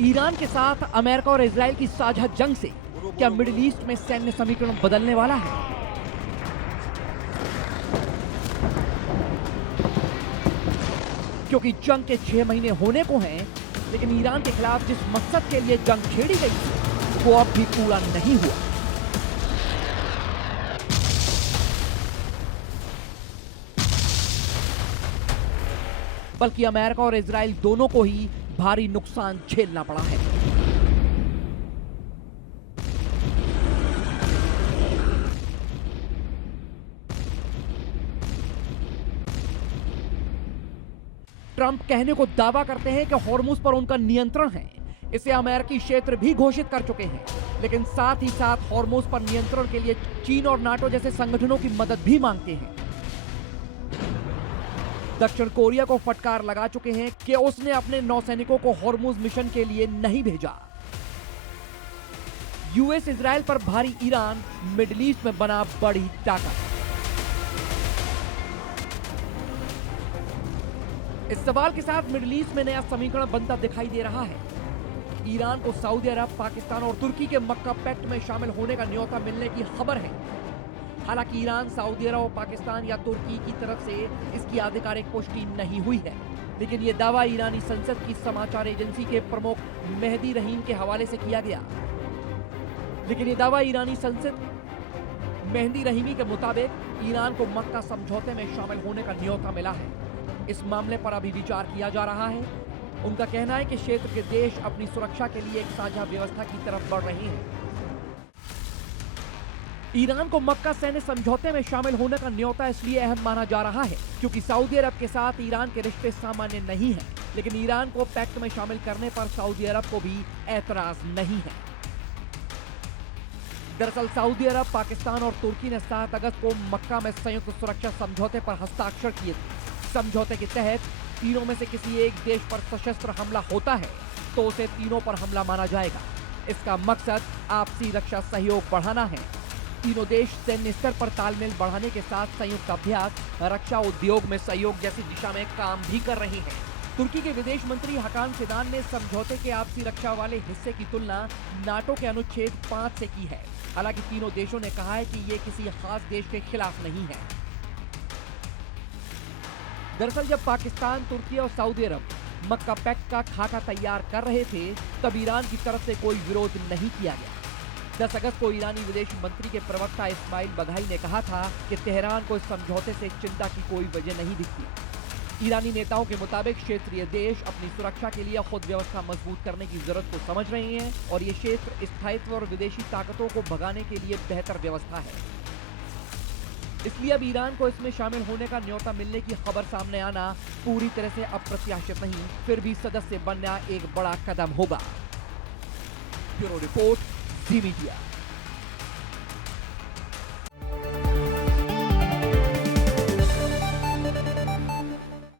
Iran के साथ America और इजराइल की साझा जंग से क्या मिडिल ईस्ट में सैन्य समीकरण बदलने वाला है? क्योंकि जंग के 6 महीने होने को हैं, लेकिन ईरान के खिलाफ जिस मकसद के लिए जंग छेड़ी गई वो अब भी पूरा नहीं हुआ। बल्कि अमेरिका और इजराइल दोनों को ही भारी नुकसान झेलना पड़ा है। ट्रंप कहने को दावा करते हैं कि हॉर्मुज पर उनका नियंत्रण है, इसे अमेरिकी क्षेत्र भी घोषित कर चुके हैं, लेकिन साथ ही साथ हॉर्मुज पर नियंत्रण के लिए चीन और नाटो जैसे संगठनों की मदद भी मांगते हैं। दक्षिण कोरिया को फटकार लगा चुके हैं कि उसने अपने नौसैनिकों को हॉर्मुज मिशन के लिए नहीं भेजा। यूएस इजराइल पर भारी ईरान मिडिल ईस्ट में बना बड़ी ताकत। इस सवाल के साथ मिडिल ईस्ट में नया समीकरण बनता दिखाई दे रहा है। ईरान को सऊदी अरब, पाकिस्तान और तुर्की के मक्का पैक्ट में शामिल होने का न्योता मिलने की खबर है। हालांकि ईरान, सऊदी अरब, पाकिस्तान या तुर्की की तरफ से इसकी आधिकारिक पुष्टि नहीं हुई है, लेकिन यह दावा ईरानी संसद की समाचार एजेंसी के प्रमुख मेहदी रहीम के हवाले से किया गया। लेकिन यह दावा ईरानी संसद मेहदी रहीमी के मुताबिक ईरान को मक्का समझौते में शामिल होने का न्योता मिला है। इस मामले पर अभी विचार किया जा रहा है। उनका कहना है कि क्षेत्र के देश अपनी सुरक्षा के लिए एक साझा व्यवस्था की तरफ बढ़ रहे हैं। ईरान को मक्का सैन्य समझौते में शामिल होने का न्योता इसलिए अहम माना जा रहा है क्योंकि सऊदी अरब के साथ ईरान के रिश्ते सामान्य नहीं हैं, लेकिन ईरान को पैक्ट में शामिल करने पर सऊदी अरब को भी ऐतराज नहीं है। दरअसल सऊदी अरब, पाकिस्तान और तुर्की ने 7 अगस्त को मक्का में संयुक्त सुरक्षा समझौते पर हस्ताक्षर किए थे। समझौते के तहत तीनों में से किसी एक देश पर सशस्त्र हमला होता है तो उसे तीनों पर हमला माना जाएगा। इसका मकसद आपसी रक्षा सहयोग बढ़ाना है। तीनों देश सैन्य स्तर पर तालमेल बढ़ाने के साथ संयुक्त अभ्यास, रक्षा उद्योग में सहयोग जैसी दिशा में काम भी कर रहे हैं। तुर्की के विदेश मंत्री हकान फिदान ने समझौते के आपसी रक्षा वाले हिस्से की तुलना नाटो के अनुच्छेद 5 से की है। हालांकि तीनों देशों ने कहा है कि ये किसी खास देश के खिलाफ नहीं है। दरअसल जब पाकिस्तान, तुर्की और सऊदी अरब मक्का पैक्ट का खाका तैयार कर रहे थे तब ईरान की तरफ से कोई विरोध नहीं किया गया। 10 अगस्त को ईरानी विदेश मंत्री के प्रवक्ता इस्माइल बघाई ने कहा था कि तेहरान को इस समझौते से चिंता की कोई वजह नहीं दिखती। ईरानी नेताओं के मुताबिक क्षेत्रीय देश अपनी सुरक्षा के लिए खुद व्यवस्था मजबूत करने की जरूरत को समझ रहे हैं और ये क्षेत्र स्थायित्व और विदेशी ताकतों को भगाने के लिए बेहतर व्यवस्था है। इसलिए अब ईरान को इसमें शामिल होने का न्योता मिलने की खबर सामने आना पूरी तरह से अप्रत्याशित नहीं, फिर भी सदस्य बनना एक बड़ा कदम होगा। ब्यूरो रिपोर्ट, जी मीडिया।